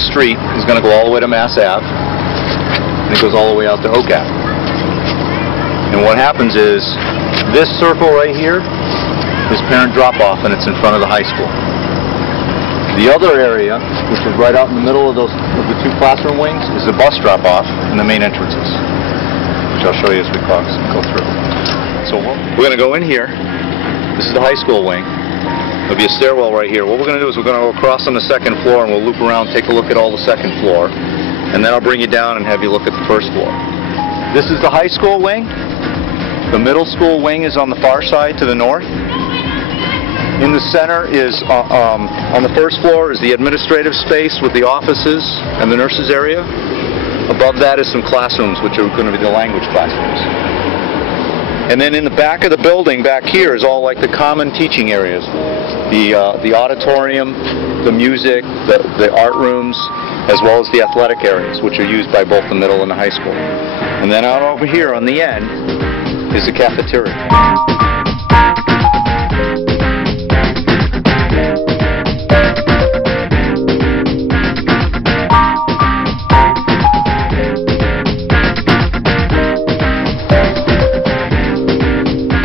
this street is going to go all the way to Mass Ave, and it goes all the way out to Oak Ave. And what happens is, this circle right here is parent drop-off, and it's in front of the high school. The other area, which is right out in the middle of the two classroom wings, is the bus drop-off and the main entrances, which I'll show you as we go through. So we're going to go in here. This is the high school wing. There'll be a stairwell right here. What we're going to do is we're going to go across on the second floor, and we'll loop around, take a look at all the second floor, and then I'll bring you down and have you look at the first floor. This is the high school wing. The middle school wing is on the far side to the north. In the center is, on the first floor, is the administrative space with the offices and the nurses area. Above that is some classrooms, which are going to be the language classrooms. And then in the back of the building, back here, is all like the common teaching areas. The auditorium, the music, the art rooms, as well as the athletic areas, which are used by both the middle and the high school. And then out over here on the end is the cafeteria.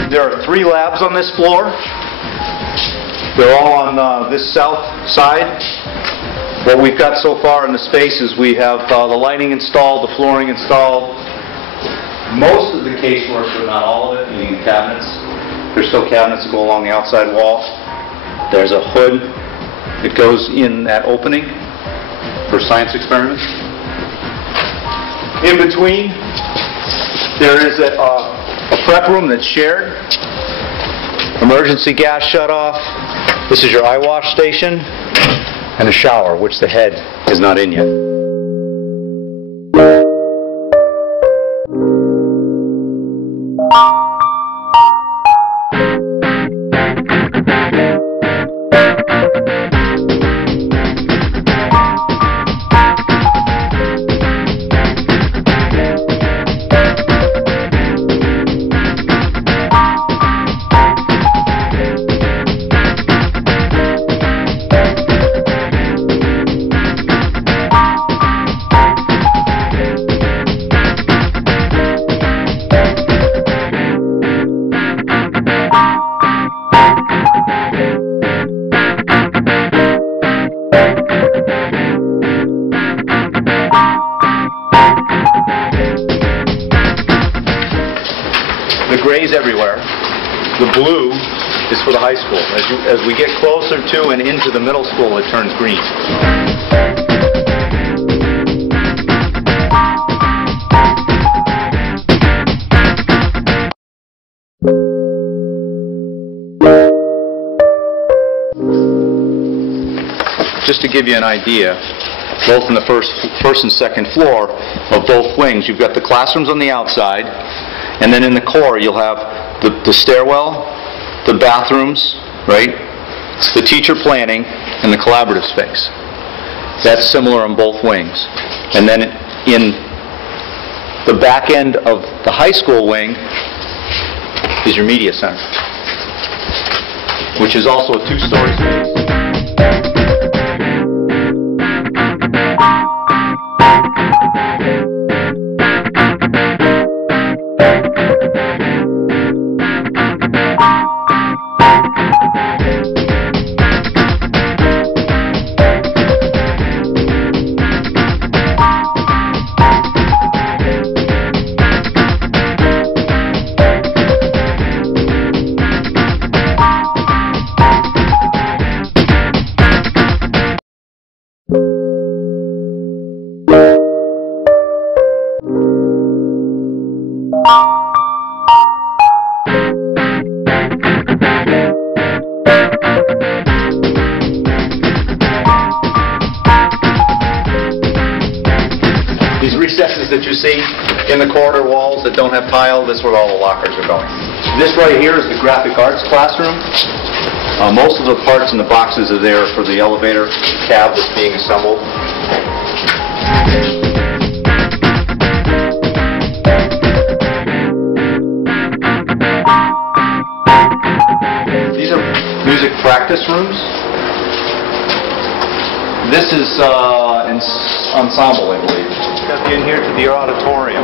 There are 3 labs on this floor. They're all on this south side. What we've got so far in the space is we have the lighting installed, the flooring installed. Most of the casework, but not all of it, meaning cabinets. There's still cabinets that go along the outside wall. There's a hood that goes in that opening for science experiments. In between, there is a prep room that's shared. Emergency gas shutoff. This is your eye wash station. And a shower, which the head is not in yet. The gray's everywhere. The blue is for the high school. As we get closer to and into the middle school, it turns green. Just to give you an idea, both in the first and second floor of both wings, you've got the classrooms on the outside, and then in the core you'll have the stairwell, the bathrooms, right? The teacher planning, and the collaborative space. That's similar on both wings. And then in the back end of the high school wing is your media center, which is also a 2-story space. These recesses that you see in the corridor walls that don't have tile, that's where all the lockers are going. This right here is the graphic arts classroom. Most of the parts in the boxes are there for the elevator cab that's being assembled. These are music practice rooms. This is in ensemble, I believe. Got you in here to the auditorium.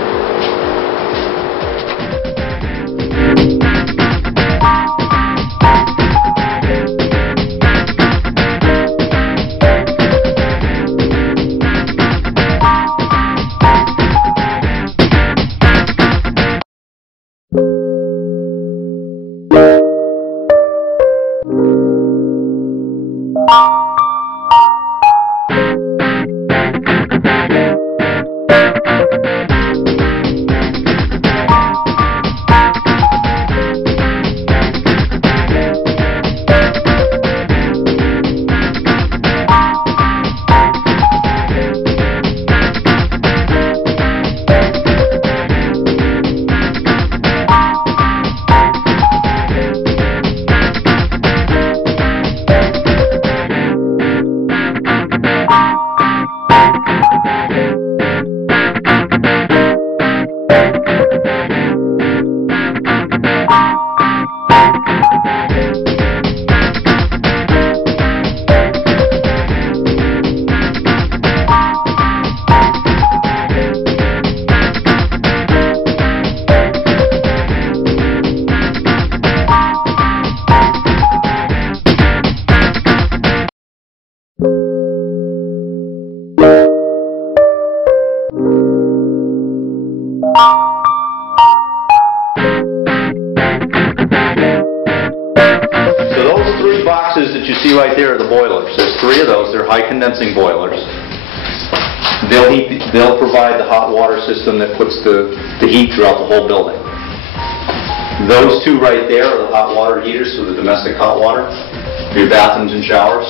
That you see right there are the boilers. There's 3 of those. They're high condensing boilers. They'll provide the hot water system that puts the heat throughout the whole building. Those 2 right there are the hot water heaters for the domestic hot water, for your bathrooms and showers.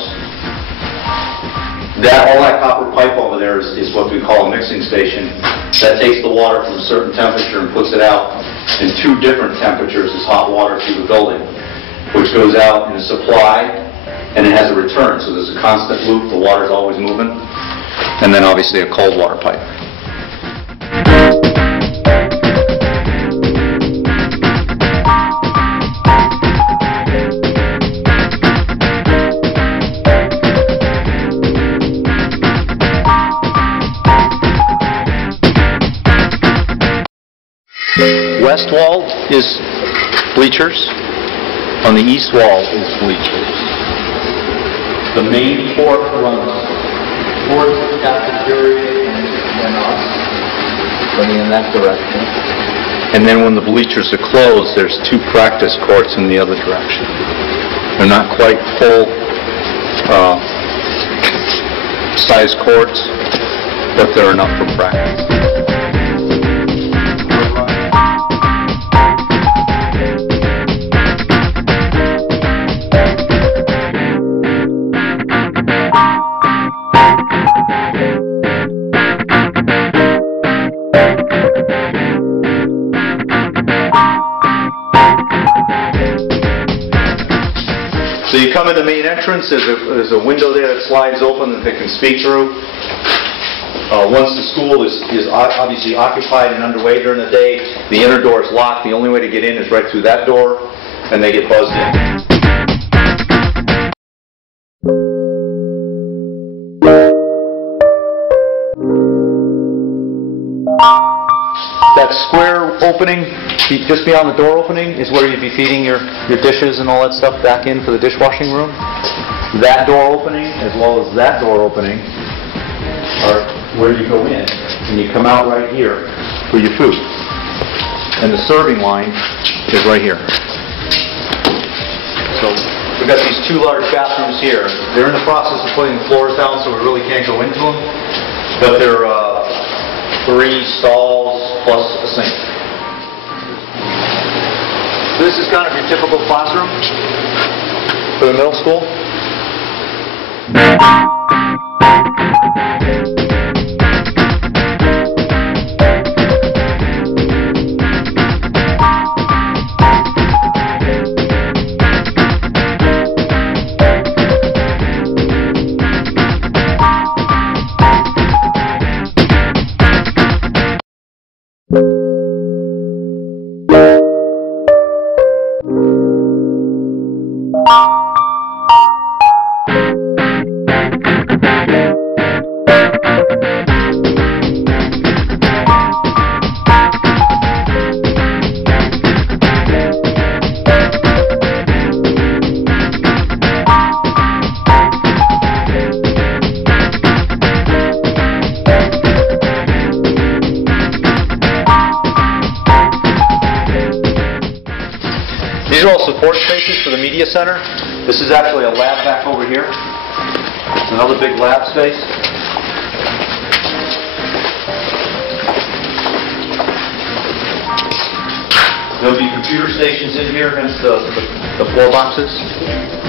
All that copper pipe over there is what we call a mixing station. That takes the water from a certain temperature and puts it out in 2 different temperatures as hot water through the building, which goes out in a supply, and it has a return, so there's a constant loop, the water's always moving, and then obviously a cold water pipe. West wall is bleachers. On the east wall is bleachers. The main port runs towards the cafeteria and us, running in that direction. And then when the bleachers are closed, there's 2 practice courts in the other direction. They're not quite full size courts, but they're enough for practice. So you come in the main entrance, there's a window there that slides open that they can speak through. Once the school is obviously occupied and underway during the day, the inner door is locked. The only way to get in is right through that door, and they get buzzed in. That square opening, just beyond the door opening, is where you'd be feeding your dishes and all that stuff back in for the dishwashing room. That door opening, as well as that door opening, are where you go in. And you come out right here for your food. And the serving line is right here. So we've got these 2 large bathrooms here. They're in the process of putting the floors down, so we really can't go into them. But they're 3 stalls plus a sink. So this is kind of your typical classroom for the middle school. These are all support spaces for the media center. This is actually a lab back over here. It's another big lab space. There'll be computer stations in here, hence the floor boxes.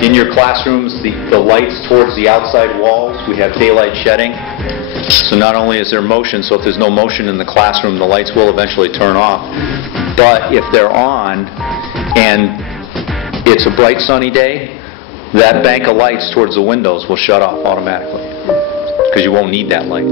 In your classrooms, the lights towards the outside walls, we have daylight shedding. So not only is there motion, so if there's no motion in the classroom, the lights will eventually turn off. But if they're on and it's a bright sunny day, that bank of lights towards the windows will shut off automatically because you won't need that light.